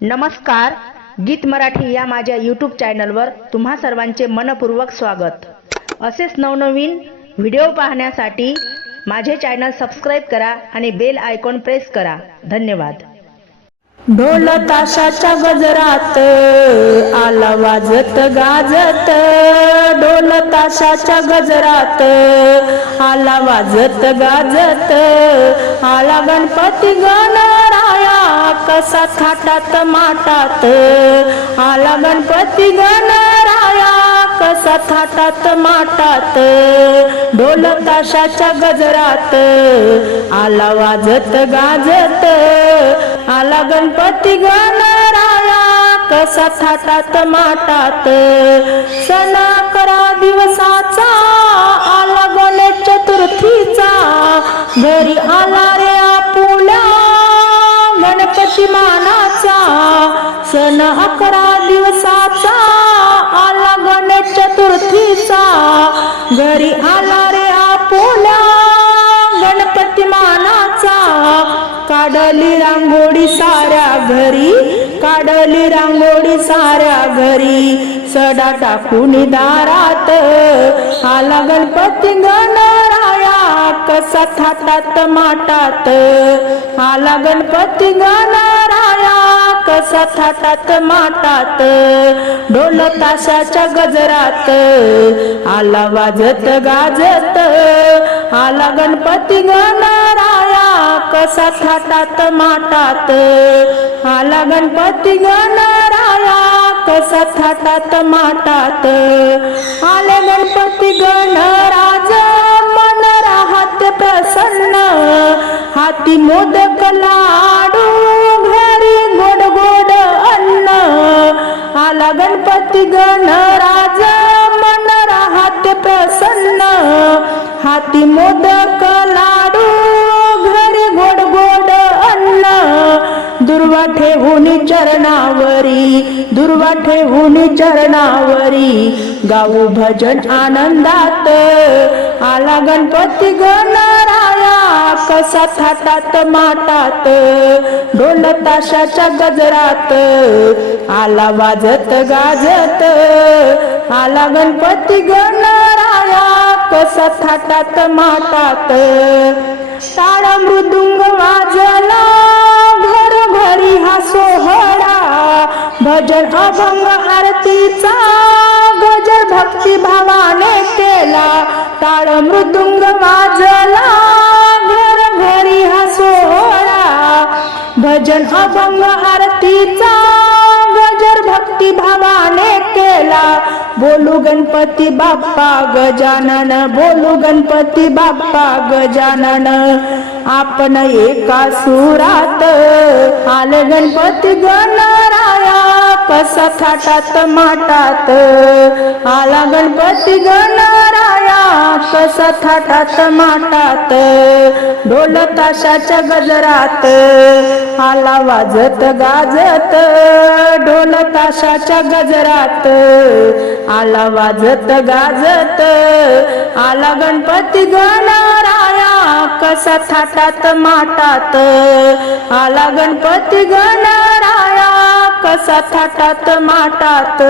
नमस्कार गीत मराठी या माझ्या यूट्यूब चॅनलवर तुम्हा सर्वांचे मनपूर्वक स्वागत. असेच नवनवीन व्हिडिओ पाहण्यासाठी माझे चॅनल सबस्क्राईब करा आणि बेल आयकॉन प्रेस करा. धन्यवाद. ढोल ताशाच्या गजरात आला वाजत गाजत. ढोल ताशाच्या गजरात आला वाजत गाजत. आला गणपती गणराया कसा थाटात माटात. आला गणपती गणराया कसा थाटात माटात. ढोल ताशाच्या गजरात. आला वाजत गाजत. आला गणपती गणराया कसा थाटात माटात. सणा करा दिवस गणपती सण अकरा दिवसाचा आला गणेश चतुर्थीचा. घरी आला रे आपुल्या गणपती मानाचा. काढली रांगोळी साऱ्या घरी काढली रांगोळी साऱ्या घरी. सडा टाकून दारात आला गणपती गणराया कसा थाटात माटात. आला गणपती गणराया कसा थाटात माटात. ढोल ताशाच्या गजरात. आला वाजत गाजत. आला गणपती गणराया कसा थाटात माटात. आला गणपती गणराया कसा थाटात माटात. आले गणपती गणराज मोदक लाडू घरी गोड गोड अन्न. आला गणपती गणराज मन राहते प्रसन्न. हाती मोदक लाडू घरी गोड गोड अन्न. दुर्वा ठेवून चरणावरी दुर्वा ठेवून चरणावरी. गाऊ भजन आनंदात. आला गणपती गण कसा थाटात माटात ढोल ताशाच्या गजरात आला वाजत गाजत आला गणपती गणराया कसा थाटात माटात ताळा मृदुंग वाजला घर घरी हा सोहळा भजन अभंग आरतीचा गजर भक्ती भावाने केला. टाळ मृदुंग वाजला भजन अभंग आरतीचा. गजर भक्ती भावाने केला. बोलू गणपती बाप्पा गजानन बोलू गणपती बाप्पा गजानन. आपण एका सुरात आल गणपती गणराया. कसा थाटात माटात आला गणपती गणराया. कसा थाटात माटात ढोल ताशाच्या गजरात आला वाजत गाजत ढोल ताशाच्या गजरात आला वाजत गाजत आला गणपती गणराया कसा थाटात माटात आला गणपती गणराया कसा थाटात माटात.